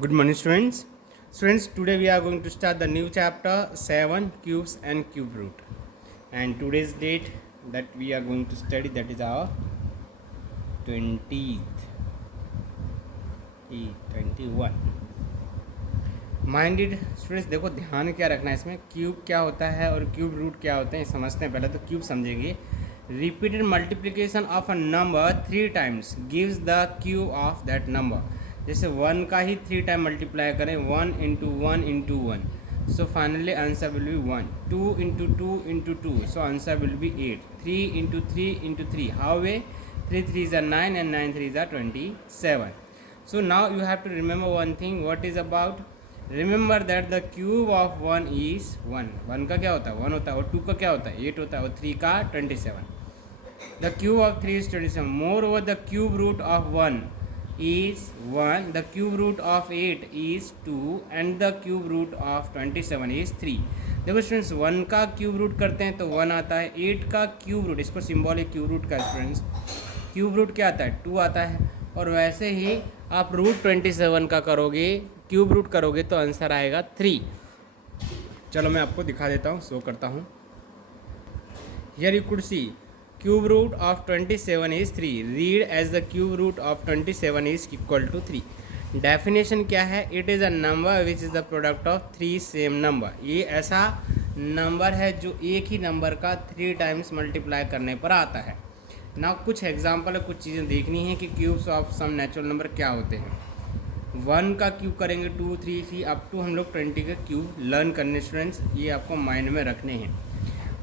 Good morning, students. Students, today we are going to start the new chapter 7 cubes and cube root. And today's date that we are going to study, that is our 20th, 21. Minded students, देखो ध्यान क्या रखना है इसमें, cube क्या होता है और क्यूब रूट क्या होते हैं समझते हैं। पहले तो क्यूब समझेंगे। Repeated multiplication of a number 3 times gives the cube of that number. जैसे 1 का ही 3 टाइम मल्टीप्लाई करें, 1 into 1 into 1, so finally answer will be 1। 2 into 2 into 2, so answer will be 8। 3 into 3 into 3, how way? 3 3s are 9 and 9 3s are 27. So now you have to remember one thing. What is about? Remember that the cube of 1 is 1. 1 का क्या होता है? 1 होता है। और 2 का क्या होता है? 8 होता है। और 3 का 27. The cube of 3 is 27. Moreover, the cube root of 1 is 1, the cube root of 8 is 2 and the cube root of 27 is 3. देखो स्टूडेंट्स, 1 का क्यूब रूट करते हैं तो 1 आता है। 8 का क्यूब रूट, इसको सिंबल है क्यूब रूट का स्टूडेंट्स, क्यूब रूट क्या आता है? 2 आता है। और वैसे ही आप रूट 27 का करोगे, क्यूब रूट करोगे तो आंसर आएगा 3। चलो मैं आपको दिखा देता हूँ, शो करता हूँ। Here you could see cube root of 27 is 3. Read as the cube root of 27 is equal to 3. Definition क्या है? It is a number which is the product of 3 same number. ये ऐसा नंबर है जो एक ही number का 3 times multiply करने पर आता है ना। कुछ एग्जाम्पल है, कुछ चीज़ें देखनी है कि cubes of some natural number क्या होते हैं। 1 का क्यूब करेंगे 2 3 3 अप टू हम लोग 20 के क्यूब लर्न करने स्टूडेंट्स, ये आपको माइंड में रखने हैं।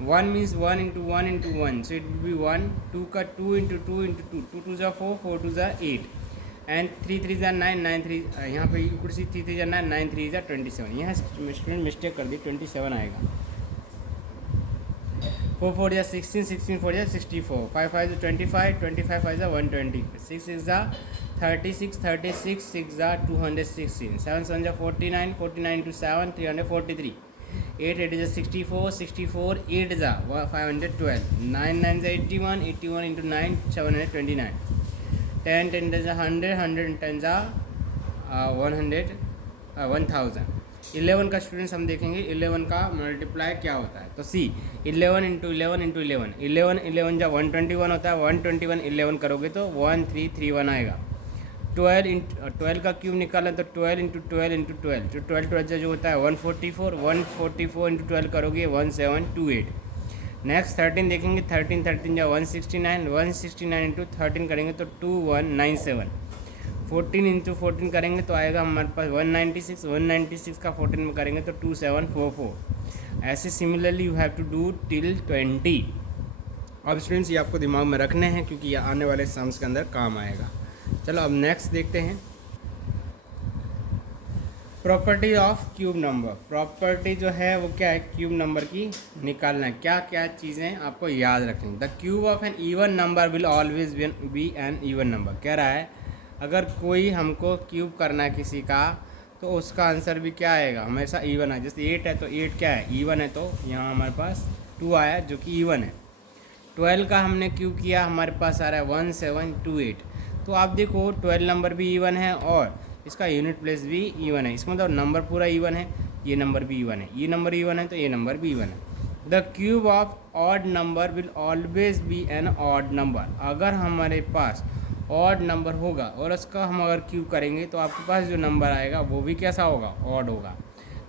1 means 1 into 1 into 1, so it will be 1. 2 का 2 into 2 into 2, 2 2s are 4, 4 2s are 8, and 3 3s are 9, 9 3, यहाँ पे you could see 3 3s are 9, 9 3s are 27। यहाँ स्टूडेंट मिस्टेक कर दी, 27 आएगा। 4 4 या 16, 16 4 या 64, 5 5 is 25, 25 5 is 120, 6 6 is 36, 36 6 is 216, 7 7 is 49, 49 into 7 343, 8 8 is 64, 64 8 is 512, 9 9 is 81, 81 into 9 729, 10 10 is 100, 100 10 is 100, 1000। 11 का students हम देखेंगे 11 का मल्टीप्लाई क्या होता है। तो सी 11 इंटू 11 इंटू 11, 11 11 जब 121 होता है, 121 11 करोगे तो 1331 आएगा। 12 का क्यूब निकाला तो 12 इंटू 12 इंटू 12, जो 12 12 जो होता है 144, 144 इंटू 12 करोगे 1728। नेक्स्ट 13 देखेंगे, 13 13 जो 169, 169 इंटू 13 करेंगे तो 2197। 14 इंटू 14 करेंगे तो आएगा हमारे पास 196, 196 का 14 में करेंगे तो 2744। ऐसे similarly you have to do till 20। अब स्टूडेंट्स ये आपको दिमाग में रखने हैं क्योंकि ये आने वाले सम्स के अंदर काम आएगा। चलो अब नेक्स्ट देखते हैं, property of cube number. Property जो है वो क्या है? क्यूब नंबर की निकालना है। क्या क्या चीज़ें आपको याद रखनी। The cube of an even number will always be an even number. कह रहा है अगर कोई हमको क्यूब करना है किसी का तो उसका आंसर भी क्या आएगा? हमेशा इवन है। जैसे 8 है तो 8 क्या है? इवन है। तो यहाँ हमारे पास 2 आया जो कि इवन है। 12 का हमने क्यूब किया, हमारे पास आ रहा है 1728। तो आप देखो 12 नंबर भी इवन है और इसका यूनिट प्लेस भी इवन है। इसका मतलब नंबर पूरा इवन है, ये नंबर भी इवन है, ये नंबर इवन है तो ये नंबर भी इवन है। The cube of odd number will always be an odd number. अगर हमारे पास ऑड नंबर होगा और उसका हम अगर क्यूब करेंगे तो आपके पास जो नंबर आएगा वो भी कैसा होगा? ऑड होगा।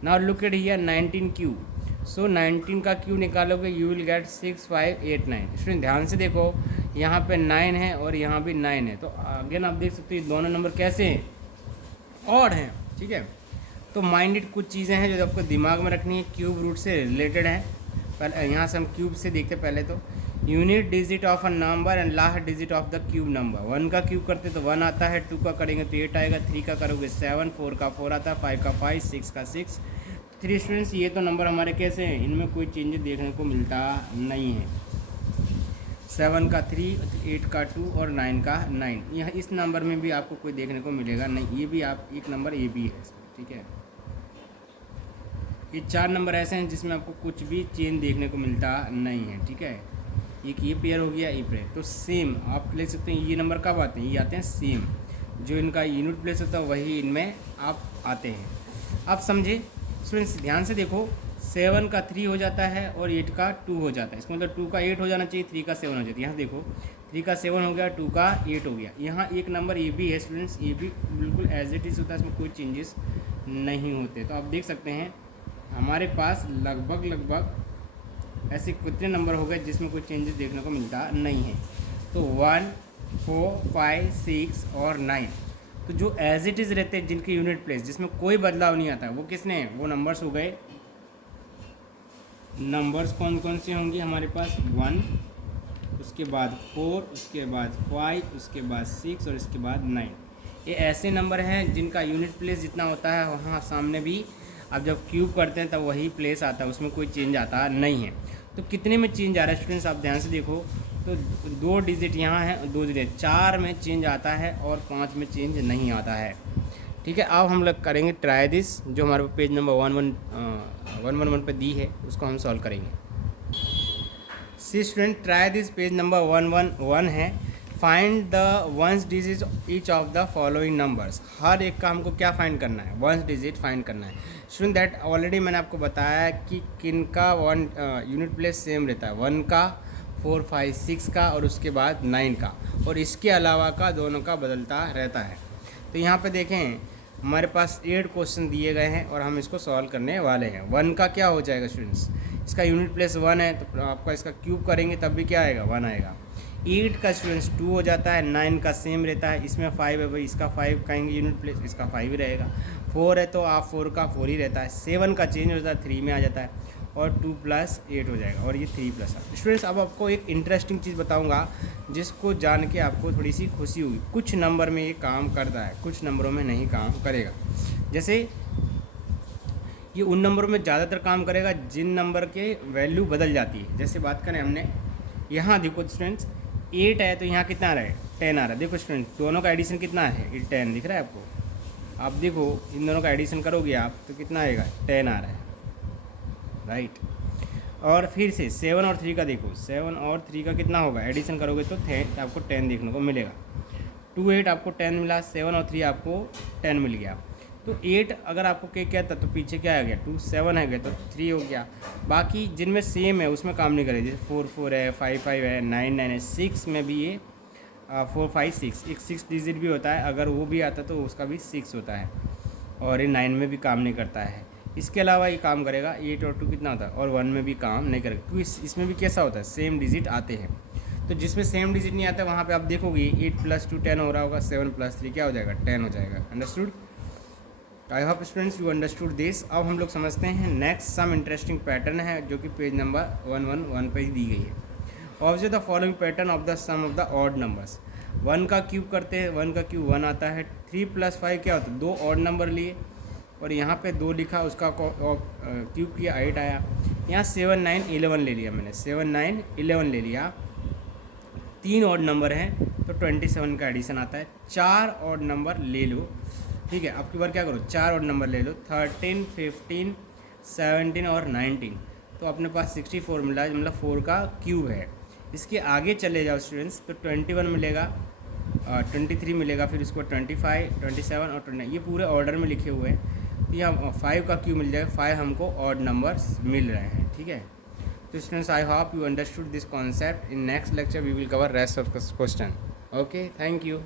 Now look at here 19 cube. So 19 का क्यूब निकालोगे यू विल गेट 6589। स्टूडेंट ध्यान से देखो, यहाँ पे 9 है और यहाँ भी 9 है। तो अगेन आप देख सकते हो दोनों नंबर कैसे हैं? ऑड हैं। ठीक है, तो माइंडेड कुछ चीज़ें हैं जो आपको दिमाग में रखनी है, क्यूब रूट से रिलेटेड है। पहले यहाँ से हम क्यूब से देखते पहले तो unit digit of a number and last digit of the cube number. 1 का क्यूब करते तो 1 आता है, 2 का करेंगे तो 8 आएगा, 3 का करोगे 7, 4 का 4 आता है, 5 का 5, 6 का 6। 3 स्टूडेंट्स ये तो नंबर हमारे कैसे हैं? इनमें कोई चेंजेस देखने को मिलता नहीं है। 7 का 3, 8 का 2 और 9 का 9। यह इस नंबर में भी आपको कोई देखने को मिलेगा नहीं। ये भी आप एक नंबर ये भी है। ठीक है, ये 4 नंबर ऐसे हैं जिसमें आपको कुछ भी चेंज देखने को मिलता नहीं है। ठीक है, एक ये पेयर हो गया, ये पेयर तो सेम आप ले सकते हैं। ये नंबर कब आते हैं? ये आते हैं सेम। जो इनका यूनिट प्लेस होता है वही इनमें आप आते हैं। आप समझे स्टूडेंट्स, ध्यान से देखो, 7 का 3 हो जाता है और 8 का 2 हो जाता है। इसका मतलब 2 का 8 हो जाना चाहिए, 3 का 7 हो जाता है। यहाँ देखो 3 का 7 हो गया, 2 का 8 हो गया। यहाँ एक नंबर ए बी है स्टूडेंट्स, ए बी बिल्कुल एज इट इज़ होता है, इसमें कोई चेंजेस नहीं होते। तो आप देख सकते हैं हमारे पास लगभग ऐसे कितने नंबर हो गए जिसमें कोई चेंजेस देखने को मिलता नहीं है। तो 1, 4, 5, 6 और 9, तो जो एज इट इज़ रहते हैं जिनके यूनिट प्लेस जिसमें कोई बदलाव नहीं आता, वो किसने हैं, वो नंबर्स हो गए। नंबर्स कौन कौन से होंगे हमारे पास, 1, उसके बाद 4, उसके बाद 5, उसके बाद 6 और इसके बाद 9। ये ऐसे नंबर हैं जिनका यूनिट प्लेस जितना होता है वहाँ सामने भी अब जब क्यूब करते हैं तब वही प्लेस आता है, उसमें कोई चेंज आता नहीं है। तो कितने में चेंज आ रहा है स्टूडेंट्स, आप ध्यान से देखो, तो 2 डिजिट यहाँ है, 2 डिजिट, 4 में चेंज आता है और 5 में चेंज नहीं आता है। ठीक है, अब हम लोग करेंगे ट्राई दिस, जो हमारे पेज नंबर 111 पे दी है उसको हम सॉल्व करेंगे। See student, try this page number 111 है। Find the ones digit each of the following numbers. हर एक का हमको क्या फाइंड करना है, वंस डिजिट फाइंड करना है। स्टूडेंट दैट ऑलरेडी मैंने आपको बताया कि किन का यूनिट प्लेस सेम रहता है, 1 का, 4, 5, 6 का और उसके बाद 9 का, और इसके अलावा का दोनों का बदलता रहता है। तो यहाँ पे देखें हमारे पास 8 क्वेश्चन दिए गए हैं और हम इसको सॉल्व करने वाले हैं। 1 का क्या हो जाएगा स्टूडेंट्स, इसका यूनिट प्लेस 1 है, तो आपका इसका क्यूब करेंगे तब भी क्या आएगा, 1 आएगा। 8 का स्टूडेंट्स 2 हो जाता है, 9 का सेम रहता है, इसमें 5 है भाई, इसका 5 कहेंगे यूनिट प्लेस, इसका 5 ही रहेगा। 4 है तो आप 4 का 4 ही रहता है। 7 का चेंज हो जाता है, 3 में आ जाता है, और 2 + 8 हो जाएगा, और ये 3 + 8। स्टूडेंट्स अब आपको एक इंटरेस्टिंग चीज़ बताऊंगा जिसको जान के आपको थोड़ी सी खुशी होगी। कुछ नंबर में ये काम करता है, कुछ नंबरों में नहीं काम करेगा। जैसे ये उन नंबरों में ज़्यादातर काम करेगा जिन नंबर के वैल्यू बदल जाती है। जैसे बात करें हमने, यहाँ देखो स्टूडेंट्स 8 है तो यहाँ कितना आ रहा है, 10 आ रहा है। देखो स्टूडेंट्स दोनों का एडिशन कितना है, 10 दिख रहा है आपको। आप देखो इन दोनों का एडिशन करोगे आप तो कितना आएगा, 10 आ रहा है, राइट। और फिर से 7 और 3 का देखो, 7 और 3 का कितना होगा, एडिशन करोगे तो आपको 10 देखने को मिलेगा। 2, 8 आपको 10 मिला, 7 और 3 आपको 10 मिल गया। तो 8 अगर आपको क्या था तो पीछे क्या आ गया, 2, 7 है गया तो 3 हो गया। बाकी जिनमें सेम है उसमें काम नहीं करेगा, जैसे 4, 4 है, 5, 5 है, 9, 9 है। 6 में भी ये 4, 5, 6 एक 6 डिजिट भी होता है, अगर वो भी आता तो उसका भी 6 होता है, और ये 9 में भी काम नहीं करता है। इसके अलावा ये काम करेगा 8 और 2 कितना होता है, और 1 में भी काम नहीं करेगा, क्योंकि इसमें भी कैसा होता है, सेम डिजिट आते हैं। तो जिसमें सेम डिजिट नहीं आता वहाँ पे आप देखोगे 8 + 2 10 हो रहा होगा, 7 + 3 क्या हो जाएगा, 10 हो जाएगा। Understood? I hope students you understood this. अब हम लोग समझते हैं नेक्स्ट सम इंटरेस्टिंग पैटर्न है जो कि पेज नंबर 111 पे ही दी गई है। Observe the following pattern of the sum of the odd numbers. 1 का क्यूब करते हैं, 1 का क्यूब 1 आता है। 3 + 5 क्या होता है, 2 ऑड नंबर लिए और यहाँ पे 2 लिखा, उसका क्यूब किया, 8 आया। यहाँ 7, 9, 11 ले लिया मैंने, 7, 9, 11 ले लिया। 3 ऑड नंबर हैं तो 27 का एडिशन आता है। 4 ऑड नंबर ले लो, ठीक है। अब की बार क्या करो, 4 ऑड नंबर ले लो, 13, 15, 17 और 19, तो अपने पास 64 मिला, मतलब 4 का क्यूब है। इसके आगे चले जाओ स्टूडेंट्स तो 21 मिलेगा, 23 मिलेगा, फिर उसको 25, 27 और 29, ये पूरे ऑर्डर में लिखे हुए हैं। तो यहाँ 5 का क्यूब मिल जाएगा, 5 हमको ऑड नंबर्स मिल रहे हैं, ठीक है। तो students I hope you understood this concept. In next lecture we will cover rest of question. Okay, thank you.